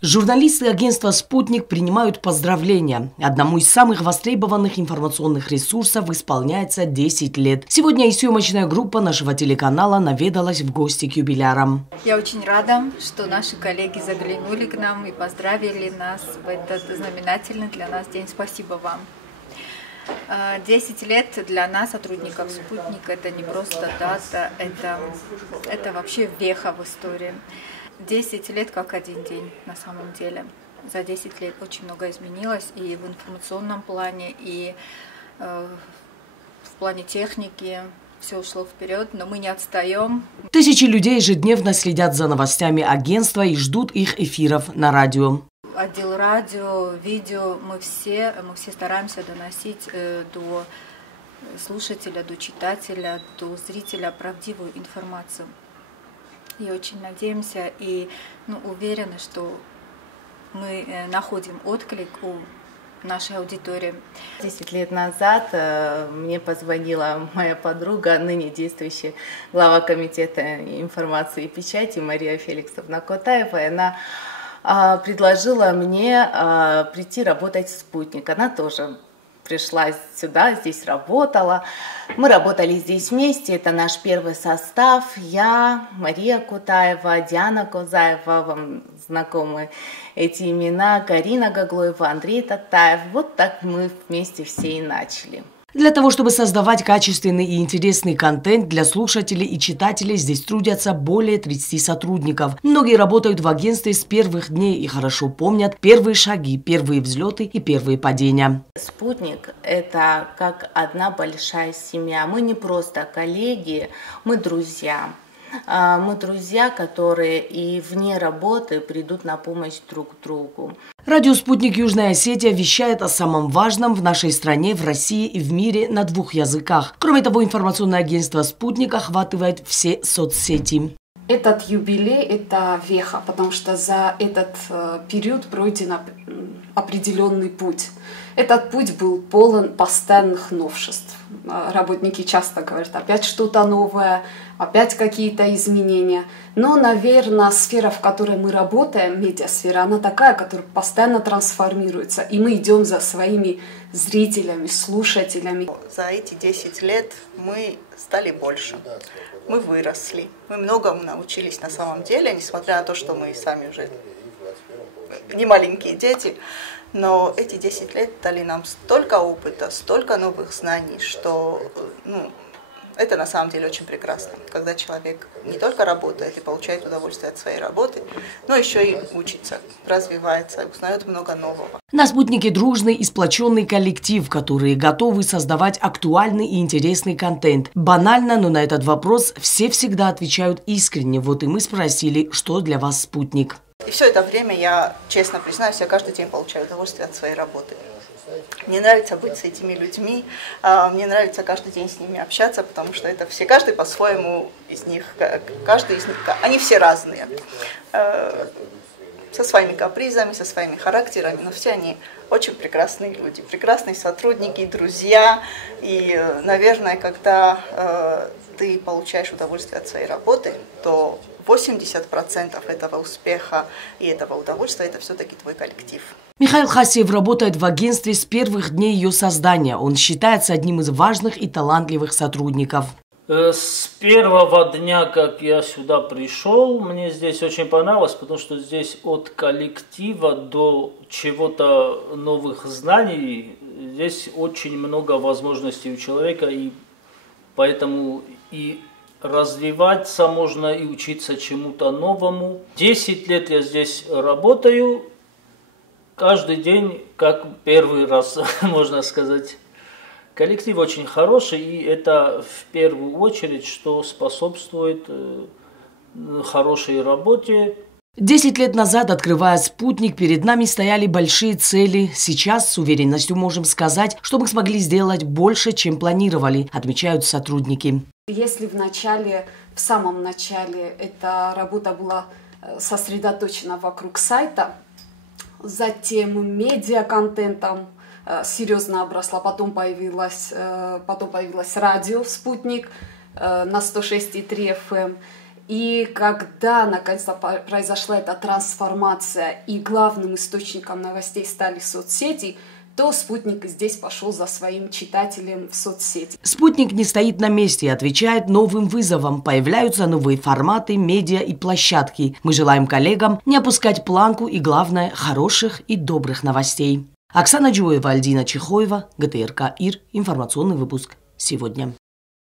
Журналисты агентства «Спутник» принимают поздравления. Одному из самых востребованных информационных ресурсов исполняется 10 лет. Сегодня и съемочная группа нашего телеканала наведалась в гости к юбилярам. Я очень рада, что наши коллеги заглянули к нам и поздравили нас в этот знаменательный для нас день. Спасибо вам. 10 лет для нас, сотрудников «Спутника», это не просто дата, это вообще веха в истории. 10 лет как один день на самом деле. За 10 лет очень много изменилось и в информационном плане, и в плане техники. Все ушло вперед, но мы не отстаем. Тысячи людей ежедневно следят за новостями агентства и ждут их эфиров на радио. Отдел радио, видео, мы все стараемся доносить до слушателя, до читателя, до зрителя правдивую информацию. И очень надеемся и уверены, что мы находим отклик у нашей аудитории. 10 лет назад мне позвонила моя подруга, ныне действующая глава комитета информации и печати Мария Феликсовна Котаева, и она предложила мне прийти работать в «Спутник». Она тоже пришла сюда, здесь работала. Мы работали здесь вместе, это наш первый состав. Я, Мария Котаева, Диана Козаева, вам знакомы эти имена, Карина Гаглоева, Андрей Татаев. Вот так мы вместе все и начали. Для того, чтобы создавать качественный и интересный контент для слушателей и читателей, здесь трудятся более 30 сотрудников. Многие работают в агентстве с первых дней и хорошо помнят первые шаги, первые взлеты и первые падения. «Спутник» – это как одна большая семья. Мы не просто коллеги, мы друзья. Мы друзья, которые и вне работы придут на помощь друг другу. Радио «Спутник» Южная Осетия вещает о самом важном в нашей стране, в России и в мире на 2 языках. Кроме того, информационное агентство «Спутник» охватывает все соцсети. Этот юбилей – это веха, потому что за этот период пройден определенный путь. Этот путь был полон постоянных новшеств. Работники часто говорят, опять что-то новое, опять какие-то изменения. Но, наверное, сфера, в которой мы работаем, медиасфера, она такая, которая постоянно трансформируется. И мы идем за своими зрителями, слушателями. За эти 10 лет мы стали больше. Мы выросли. Мы многому научились на самом деле, несмотря на то, что мы сами уже не маленькие дети. Но эти 10 лет дали нам столько опыта, столько новых знаний, что это на самом деле очень прекрасно, когда человек не только работает и получает удовольствие от своей работы, но еще и учится, развивается, узнает много нового. На «Спутнике» дружный и сплоченный коллектив, которые готовы создавать актуальный и интересный контент. Банально, но на этот вопрос все всегда отвечают искренне. Вот и мы спросили, что для вас «Спутник». И все это время, я честно признаюсь, я каждый день получаю удовольствие от своей работы. Мне нравится быть с этими людьми, мне нравится каждый день с ними общаться, потому что это все, каждый по-своему из них, каждый из них, они все разные, со своими капризами, со своими характерами, но все они очень прекрасные люди, прекрасные сотрудники, друзья. И, наверное, когда ты получаешь удовольствие от своей работы, то 80% этого успеха и этого удовольствия – это все-таки твой коллектив. Михаил Хасиев работает в агентстве с первых дней ее создания. Он считается одним из важных и талантливых сотрудников. С первого дня, как я сюда пришел, мне здесь очень понравилось, потому что здесь от коллектива до чего-то новых знаний, здесь очень много возможностей у человека, и поэтому и развиваться можно, и учиться чему-то новому. 10 лет я здесь работаю, каждый день, как первый раз, можно сказать. Коллектив очень хороший, и это в первую очередь, что способствует хорошей работе. 10 лет назад, открывая «Спутник», перед нами стояли большие цели. Сейчас с уверенностью можем сказать, что мы смогли сделать больше, чем планировали, отмечают сотрудники. Если в самом начале эта работа была сосредоточена вокруг сайта, затем медиаконтентом серьезно обросла, потом появилось радио «Спутник» на 106,3 FM. И когда наконец-то произошла эта трансформация и главным источником новостей стали соцсети, то «Спутник» здесь пошел за своим читателем в соцсети. «Спутник» не стоит на месте и отвечает новым вызовам. Появляются новые форматы, медиа и площадки. Мы желаем коллегам не опускать планку и, главное, хороших и добрых новостей. Оксана Джуева, Альдина Чехоева, ГТРК ИР. Информационный выпуск сегодня.